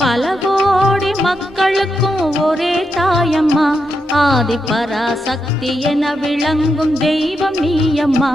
பல கோடி மக்களுக்கும் ஒரே தாயம்மா. ஆதி பராசக்தி என விளங்கும் தெய்வம் நீயம்மா.